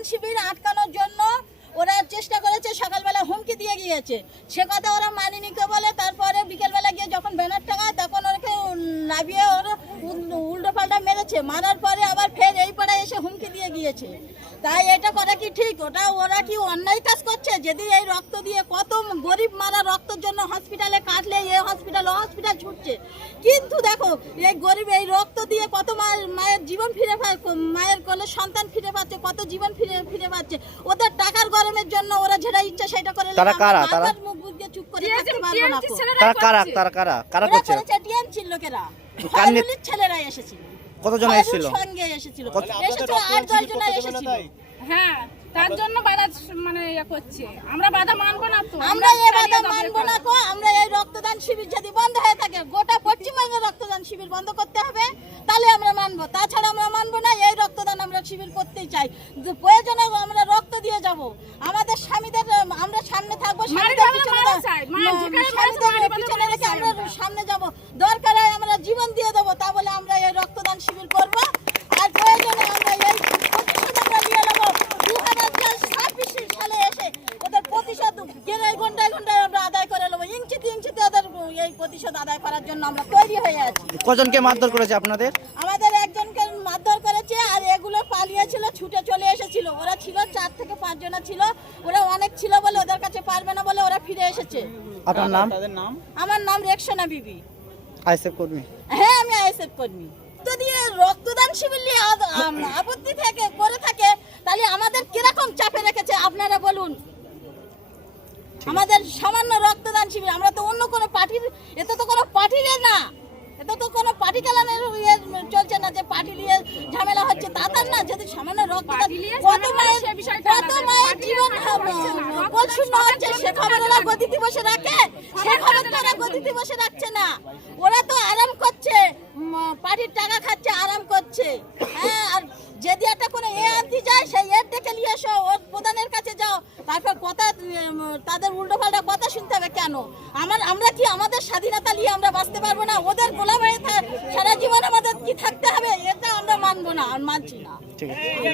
রক্তদান শিবির আটকানোর জন্য ওরা চেষ্টা করেছে, সকালবেলা হুমকি দিয়ে গিয়েছে, সে কথা ওরা মানিনি কে বলে। তারপরে বিকেলবেলা গিয়ে যখন ব্যানার টাঙায় তখন ওকে নামিয়ে ওরা উল্টো পাল্টা মেরেছে, মারার পরে আবার ফের এই পাড়ায় এসে হুমকি দিয়ে গিয়েছে। তাই এটা করা কি ঠিক? ওরা কি অন্যায় কাজ করছে? যদি এই রক্ত দিয়ে কত গরিব মারা রক্তের জন্য হসপিটালে কাটলে এই হসপিটাল ও হসপিটাল ছুটছে, কিন্তু দেখো এই গরিব এই রক্ত দিয়ে কত মায়ের জীবন ফিরে মায়ের কোলে সন্তান ফিরে পাচ্ছে, কত জীবন ফিরে পাচ্ছে। ওদের টাকার গরমের জন্য ওরা যেটা ইচ্ছা সেটা করে। তারা কারা? তারা মুখ বুঝে চুপ করে থাকতে পারবে না। কারা করছে? টিএমসির লোকেরা, ফ্যামিলির ছেলেরা এসেছিল। কতজন এসেছিল? সঙ্গে এসেছিল 8-10 জন এসেছিল। হ্যাঁ, তার জন্য বাধা মানে ইয়া করছে। আমরা বাধা মানবো না তো। আমরা এই বাধা মানবো না কো। আমরা এই রক্তদান শিবির যদি বন্ধ হয়ে থাকে, গোটা পশ্চিমবঙ্গের রক্তদান শিবির বন্ধ করতে হবে, তাহলে আমরা মানবো। তাছাড়া আমরা মানবো না। এই রক্তদান আমরা শিবির করতেই চাই। প্রয়োজনে আমরা রক্ত দিয়ে যাব। আমাদের স্বামীদের আমরা সামনে থাকবো, স্বামীদের পিছনে রেখে আমরা সামনে যাব। দরকার হয় আমরা জীবন দিয়ে দেবো, তা বলে আমরা এই রক্তদান শিবির করব। আর প্রয়োজনে আমরা এই প্রতিশোধ আমরা নিয়ে নেবো। 2026 সালে এসে ওদের প্রতিশোধ ঘন্টায় ঘন্টায় আমরা আদায় করে নেবো। ইঞ্চিতে ইঞ্চিতে ওদের এই প্রতিশোধ আদায় করার জন্য আমরা তৈরি হয়ে আছি। কজনকে মারধর করেছে আপনাদের? আমাদের একজনকে মারধর করেছে, আর এগুলো পালিয়েছিল, ছুটে চলে এসেছিল। ওরা ছিল 4 থেকে 5 জন ছিল। ওরা অনেক ছিল বলে ওদের কাছে পারবে না বলে ওরা ফিরে এসেছে। আপনার নাম? আমার নাম রেকসনা বিবি। আইএসএফ কর্মী? হ্যাঁ, আমি আইএসএফ কর্মী। যদি রক্তদান শিবির নিয়ে আপত্তি করে থাকে, তাহলে আমাদের কিরকম চাপে রেখেছে আপনারা বলুন। আমাদের সামান্য রক্তদান শিবির, আমরা তো অন্য কোনো পার্টির, এটা তো কোনো পার্টির না, এটা তো কোনো পার্টি চালানোর চলছে না যে পার্টি নিয়ে ঝামেলা হচ্ছে, তা তার না। যদি সামান্য রক্তদান, কত মায়ের জীবন শূন্য হচ্ছে, সে খবর ওরা গদি দিবসে রাখে, সে খবর তো ওরা গদি দিবসে রাখছে না। ওরা তো আরাম করছে, পার্টির টাকা খাচ্ছে, আরাম করছে। হ্যাঁ, আর যদি একটা কোনো আনতে যায়, সেই ডেকে নিয়ে এসো, ওর প্রধানের কাছে যাও, তারপর কথা তাদের উল্টো পাল্টা কথা শুনতে হবে কেন? আমরা কি আমাদের স্বাধীনতা নিয়ে আমরা বাঁচতে পারবো না? ওদের গোলাম হয়ে সারা জীবন আমাদের কি থাকতে হবে? এটা আমরা মানবো না, আর মানছি না। ঠিক আছে।